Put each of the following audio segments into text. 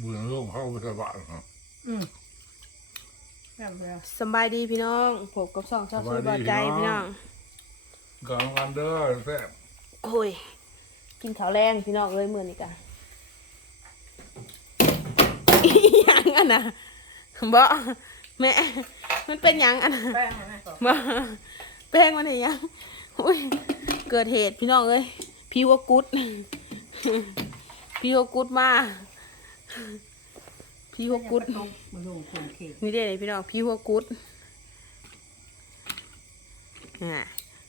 บุญโลกเข้าไปสบายครับอืมแบบเดียวสำบายดีพี่น้องผมกับสองชอบสู้บอใจพี่น้องกำลังเด้อแซ่บโอ้ยกินข้าวแรงพี่น้องเลยมือนี่กันอีหยังอะนะบ่แม่มันเป็นหยังอะนะแป้งมันไม่กรอบบ่แป้งมันนี่ยังอุ้ยเกิดเหตุพี่น้องเอ้ยพี่ว่ากุดพี่ว่ากุดมา พี่ว่ากุดมันลงโคนเค้กนี่เด้เลยพี่น้องพี่หัวกุดอ่า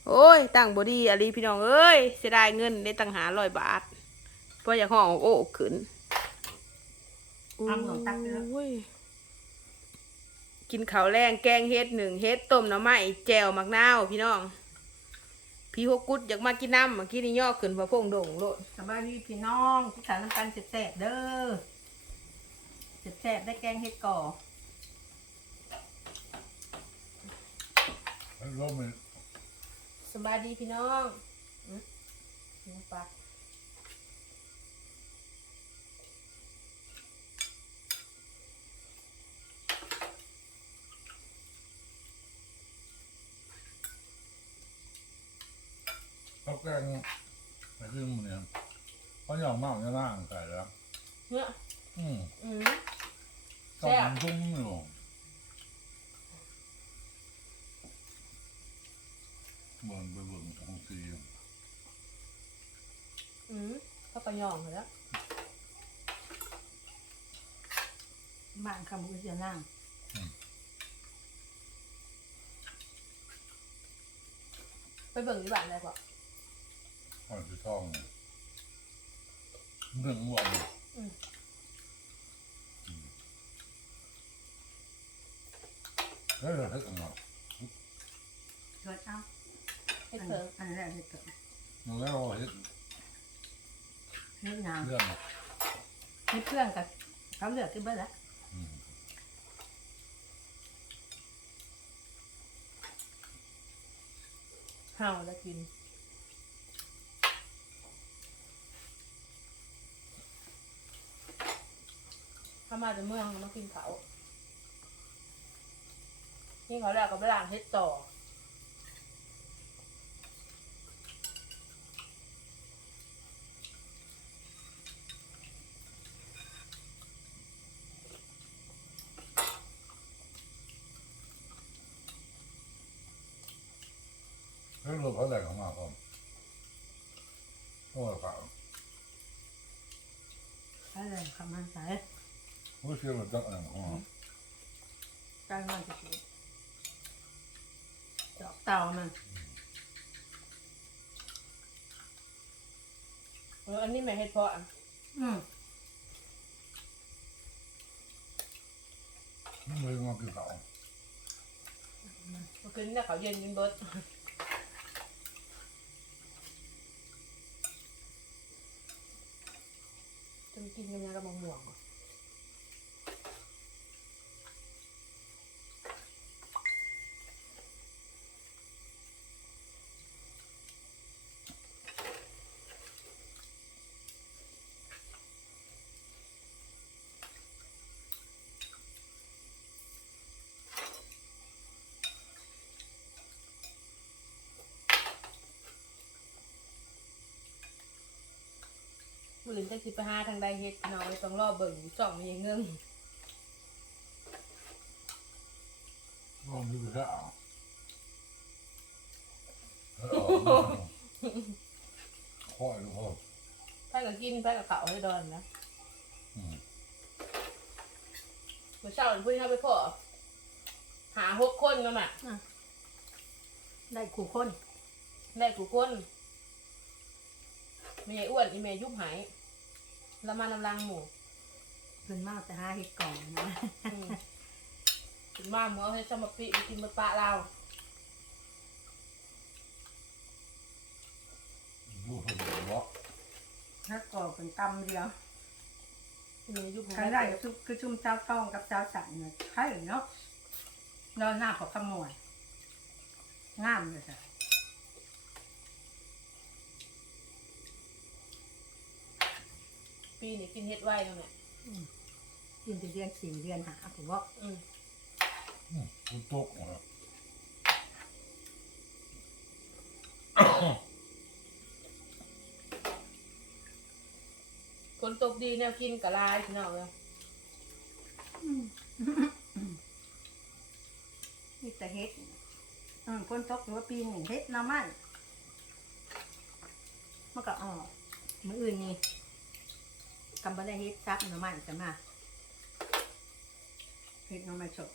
โอ้ยตั้งบอดี้อะไรพี่น้องเอ้ยเสียดายเงินได้ตั้งหาร้อยบาทเพราะอยากห้องโอ้ขึ้นทำหนมตักไปแล้วโอ้ยกินข้าวแรงแกงเฮ็ดหนึ่งเฮ็ดต้มหน้ำไม้แจวมักนาวพี่น้อง พี่หัวกุดอยากมากินน้ำเมื่อกี้นี่ย่อขึ้นพระพงดงโลดสบายดีพี่น้องที่สารน้ำกันเจ็บๆเด้อ เจ็บๆได้แกงเห็ดก่อแล้วก็มันสบายดีพี่น้องอืมน้ำปลาเขาแกงไปขึ้นมันเนี่ยเขาหยองมากจะนั่งใส่แล้ว เนี่ย อืมอืมต้แซ่บมตุ้มอยู่เบิ่งไปเบิ่งของซีอืมข้าวปลาหยองเหรอแล้วบ้านคำอุจจานั่งไปเบิ่งที่บ้านได้ปะหอยสีทองเรื่องม่วงอืม เฮ้ยเฮ้ยเนาะเกิดเอาให้อันเพิ่มอันแรกเห็ดเกิดมันแล้วเฮ็ดเห็ดน้เรื่องำเห็ดเพื่อนกับเขาเหลือกขึ้นเบิดแล้วอืมห่าวแล้วกินถ้ามาจากเมืองมากินเขา นี่เขาแล้วก็ไปล้างเฮ็ดต่อเฮ้ยเราเขาแหลกออกมาพร้อมโอ้ยเปล่าอะไรคำมันใส่โอ้ยเชื่อมันจังอะไรของมันใกล้มันจะกิน ดอกเตามันเอออันนี้แม่เฮ็ดเพาะอะอืมไม่เลยมากินเขาเมื่อคืนเนี่ยเขาเย็นกินเบิดจะไปกินกันยังกับมะม่วงเหรอมื่ ออื่นจะสิไปหาทางใดเฮ็ดพี่น้องเลยต้องรอเบิ่งจ่องมันยังเงิงลองดูไปซะเอาเออค่อยลูกพ่อไปกับกินไปกับเขาให้ดอนนะอืมเมื่อเช้าเพิ่งเข้าไปพ่อหาหกคนนั่นน่ะ ได้ขู่คน ได้กูคน แม่อ้วนอีแม่ยุบหายแล้วมานำลังหมูเป็นมากแต่หาเห็ดก่อนนะอืมถึงมาหมูเอาให้สมปิไปกินมาปะเราดูเขาดูเนาะถ้าก่อเป็นตำเดียวอีแม่ยุบหายใครได้คือคือชุ่มเจ้าต้องกับเจ้าสันเนี่ยใช่เนาะนอนหน้าขอขโมยงามเลยจ้ะ ปีนี้กินเฮ็ดไว้ตรงเนี้ยอืมกินไปเดือนสี่เดือนหาผมว่าอืมอืมคุณตกเหรอคนตกดีแนวกินกะลายพี่น้องเลยนี่แต่เฮ็ดอืมคนตกหรือว่าปีหนึ่งเฮ็ดหน้ำมันมันก็ออกมืออื่นนี่ กำบันได้เฮ็ดซับหน้ำมันจะมาเฮ็ดหน้ำมันสด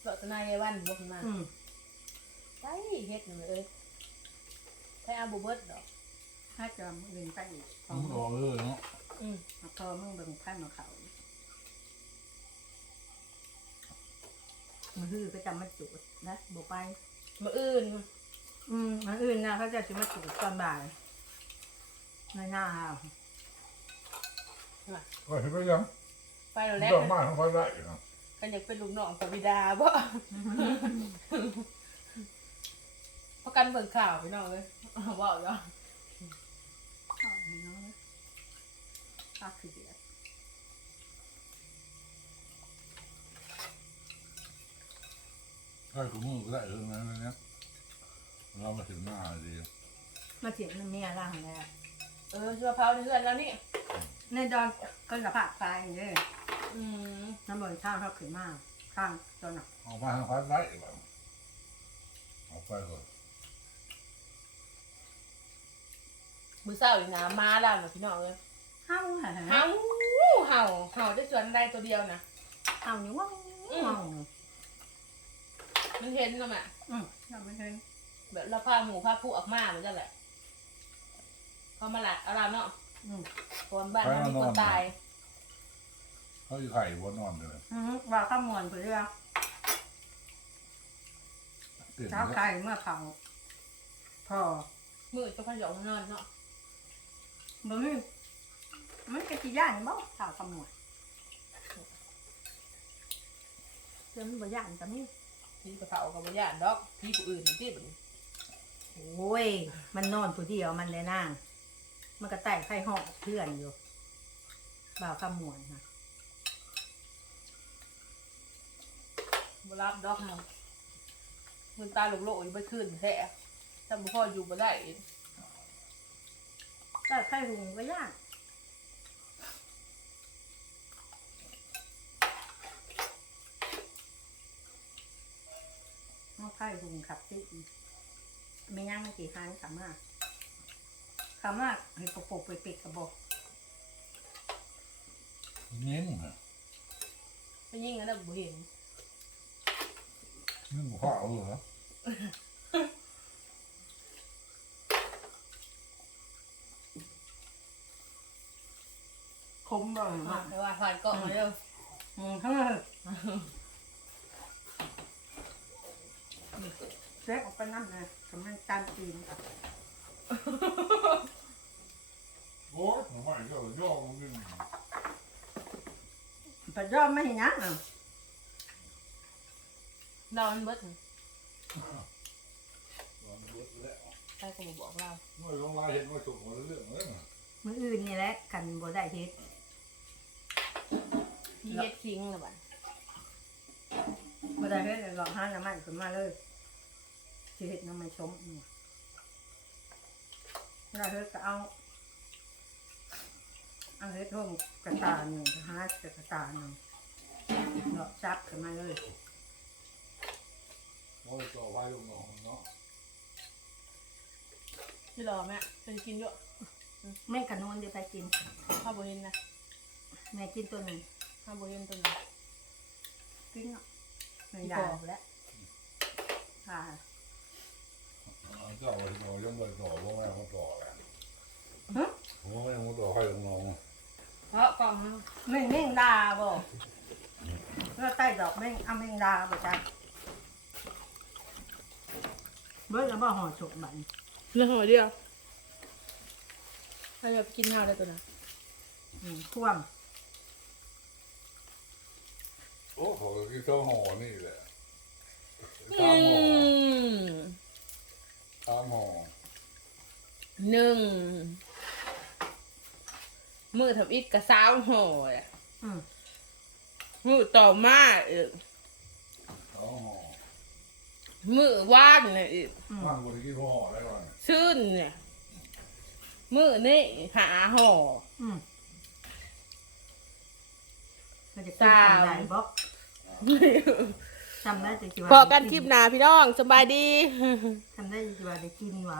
เสาะตะนายยายวันบอกมาอืมไปเฮ็ดหนึ่งเลยไปเอาบุเบิดดอกถ้าจะมืออื่นไปอีกขมัองนรอเลยเนาะอืมพอมึงเบิ่งพันมาเขามือฮือก็จะมาจุดนะบอกไป มาอื่นอืมมืออื่นนะเขาจะจะมาจุดตอนบ่าย ในหน้าเอาก็เห็นไปยังไปแล้วแหล้วดอกไม้ของไฟได้เนาะกันอยากเป็นลูกน้องพระบิดาบ่ ประกันเบิ่งข่าวพี่น้องเลยว้าวเนาะเอาเนาะก็คือเดียวใกล้กับมือก็ได้เรื่องนั้นนะเนี่ยเรามาถึงหน้าดีมาเสียงมันเมียล่างแล้ว เออชัวเผาเรือนแล้วนี่ ในดอนก็กระพากไฟเลยอืมน้ำบนข้างเขาขึ้นมาข้างตัวหนักเอามาทางไฟได้แบบเอาไปก่อนมือเศร้าอีกนะมาแล้วนะพี่น้องเลยเฮาหาเห่าเห่าเห่าได้สวนใดตัวเดียวนะเฮาอยู่ว่างว่างมันเห็นแล้วแม่อืมเราไม่เห็นแบบเราพาหมูพาผู้ออกมาเหมือนกันแหละ เขามาหลัดเอาเราเนาะอืมตอนบ้านมันมีคนตายเขาอยู่ไข่บนนอนเลยอืมว่าข้ามวนไปเรื่อยเปลี่ยนเช้าไข่เมื่อเผาพอมือจะพยองนอนเนาะบ่มีมันจะกี่ย่านบ่เผาขมวนเรื่องมันบ่ย่านกับนี่พี่กระเผากับวิญญาณดอกพี่ผู้อื่นที่แบบโอ้ย มันนอนผู้เดียวมันเลยนาง มันก็ไต่ไข่หอกเพื่อนอยู่บ่าวขมวนค่ะบรับดอกเนาะมันตายหลกโลกอยู่ไปขึ้นแท้ถ้าบุพ่ออยู่บ่ได้อีกแต่ไข่หุงก็ย่านเอาไข่หุงขับสิไม่ย่างไม่กี่ครั้งสามารถ สามารถให้ปกปกไปปิดกระบอกยิงฮะไปยิ่งอันนั้นบ่เห็นยิงบุข้าวเหรอคมบ่อยมากแต่ว่าผ่านเกาะมาเร็วอืมเฮ้ยเล็กออกไปนั่นนะกำลังจานจีน โอ้ยทำไมก็ย่อมันขึ้นแต่ยอมไม่เห็นยังอะนอนเบิดมันเบิดแล้วใครก็บ่บอกเราเมื่อลงลายเห็นว่าถูกคนละเรื่องเลยนะมืออื่นนี่แหละกันบ่ได้เฮ็ดพี่เฮ็ดซิงแล้วบัดบ่ได้เฮ็ดเลยหรอกห้าน้ำมันขึ้นมาเลยสิเฮ็ดน้ำมันชมอืมเราเฮ็ดก็เอา เอาเฮ็ดร่วมกระตาหนึ่งหากระตาหนึ่งเนาะจับขึ้นมาเลยโอ้ยต่อไปลูกน้องเนาะที่รอแม่จะกินเยอะแม่งขนุนเดี๋ยวไปกินข้าวบ่เห็นนะแม่กินตัวหนึ่งข้าวบ่เห็นตัวนี้กินเนาะไม่ที่ได้พอแล้วค่ะเจ้าเรายังไม่ต่อว่าแม่เขาต่อแหละ ฮะ ผมว่าแม่เขาต่อให้ลูกน้อง เพราะกล่องเนาะ แม่งแม่ง ดาบ่แล้วใต้ดอกแม่งเอาแม่งดาบ่จ้ะเบิดแล้วบ่ห่อฉกบันเรื่องหอยเดียวถ้าอยากกินข้าวได้ตัวนะอืมท่วมโอ้โหที่เจ้าห่อนี่แหละอืตามห่อมตามห่อหนึ่งมือทำอิดกระซ้าวห่ออะอื มมือต่อมาเอออ๋อมือว่านเนี่ยอีกอืมว่างบริกิพ่อห่อได้ก่อนชื่นเนี่ยมือนี่หาห่ออืมเราจะกินสามจำได้บ่จำได้แต่กี่ว่าพอกันคลิปหนาพี่น้องสบายดี จำได้แต่กี่ว่าได้กินหวะ